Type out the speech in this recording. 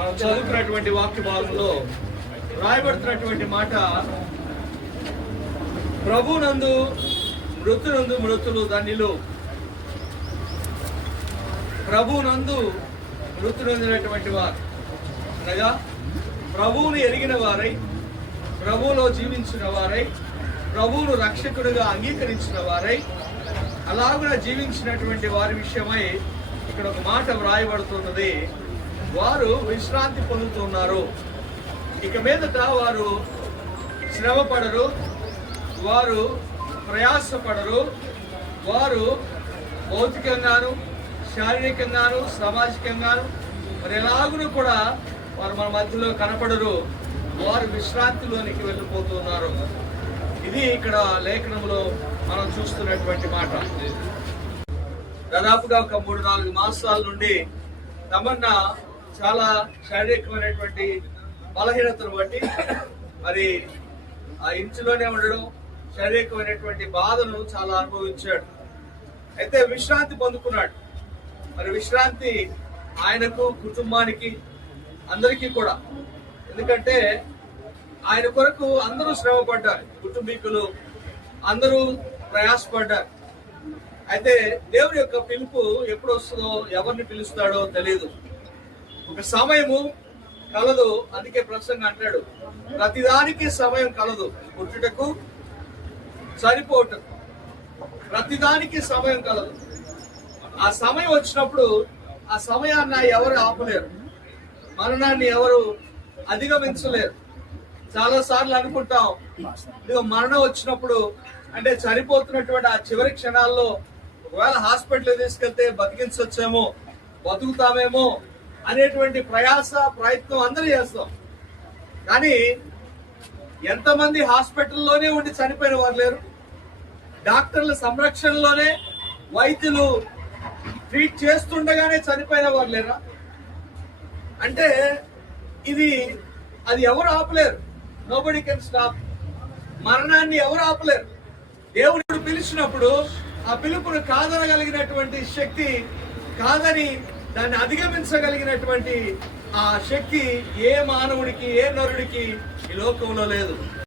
మనం చదువుకున్నటువంటి వాక్య భాగంలో రాయబడుతున్నటువంటి మాట, ప్రభునందు మృతునందు మృతులు ధన్యులు. ప్రభునందు మృతునందినటువంటి వారు అనగా ప్రభువును ఎరిగిన వారై, ప్రభువులో జీవించిన వారై, ప్రభువును రక్షకుడిగా అంగీకరించిన వారై, అలాగున జీవించినటువంటి వారి విషయమై ఇక్కడ ఒక మాట వ్రాయబడుతున్నది. వారు విశ్రాంతి పొందుతున్నారు. ఇక మీదట వారు శ్రమ పడరు, వారు ప్రయాసపడరు. వారు భౌతికంగాను, శారీరకంగాను, సామాజికంగాను మరి ఎలాగునూ కూడా వారు మన మధ్యలో కనపడరు. వారు విశ్రాంతిలోనికి వెళ్ళిపోతున్నారు. ఇది ఇక్కడ లేఖనంలో మనం చూస్తున్నటువంటి మాట. దాదాపుగా ఒక 3-4 మాసాల నుండి తమన్నా చాలా శారీరకమైనటువంటి బలహీనతను బట్టి మరి ఆ ఇంచులోనే ఉండడం, శారీరకమైనటువంటి బాధను చాలా అనుభవించాడు. అయితే విశ్రాంతి పొందుకున్నాడు. మరి విశ్రాంతి ఆయనకు, కుటుంబానికి, అందరికీ కూడా. ఎందుకంటే ఆయన కొరకు అందరూ శ్రమ పడ్డారు, కుటుంబీకులు అందరూ ప్రయాసపడ్డారు. అయితే దేవుని యొక్క పిలుపు ఎప్పుడు వస్తుందో, ఎవరిని పిలుస్తాడో తెలియదు. ఒక సమయము కలదు. అందుకే ప్రసంగం అంటాడు, ప్రతిదానికి సమయం కలదు, పుట్టుటకు సరిపోటకు ప్రతిదానికి సమయం కలదు. ఆ సమయం వచ్చినప్పుడు ఆ సమయాన్ని ఎవరు ఆపలేరు, మరణాన్ని ఎవరు అధిగమించలేరు. చాలా సార్లు అనుకుంటాం, ఇదిగో మరణం వచ్చినప్పుడు, అంటే చనిపోతున్నటువంటి ఆ చివరి క్షణాల్లో ఒకవేళ హాస్పిటల్ తీసుకెళ్తే బతికించవచ్చేమో, బతుకుతామేమో అనేటువంటి ప్రయత్నం అందరూ చేస్తాం. కానీ ఎంతమంది హాస్పిటల్లోనే ఉండి చనిపోయిన వారు లేరు? డాక్టర్ల సంరక్షణలోనే, వైద్యులు ట్రీట్ చేస్తుండగానే చనిపోయిన వారు లేరా? అంటే అది ఎవరు ఆపలేరు. Nobody can stop. మరణాన్ని ఎవరు ఆపలేరు. దేవుడు పిలిచినప్పుడు ఆ పిలుపును కాదనగలిగినటువంటి శక్తి, కాదని దాన్ని అధిగమించగలిగినటువంటి ఆ శక్తి ఏ మానవుడికి, ఏ నరుడికి ఈ లోకంలో లేదు.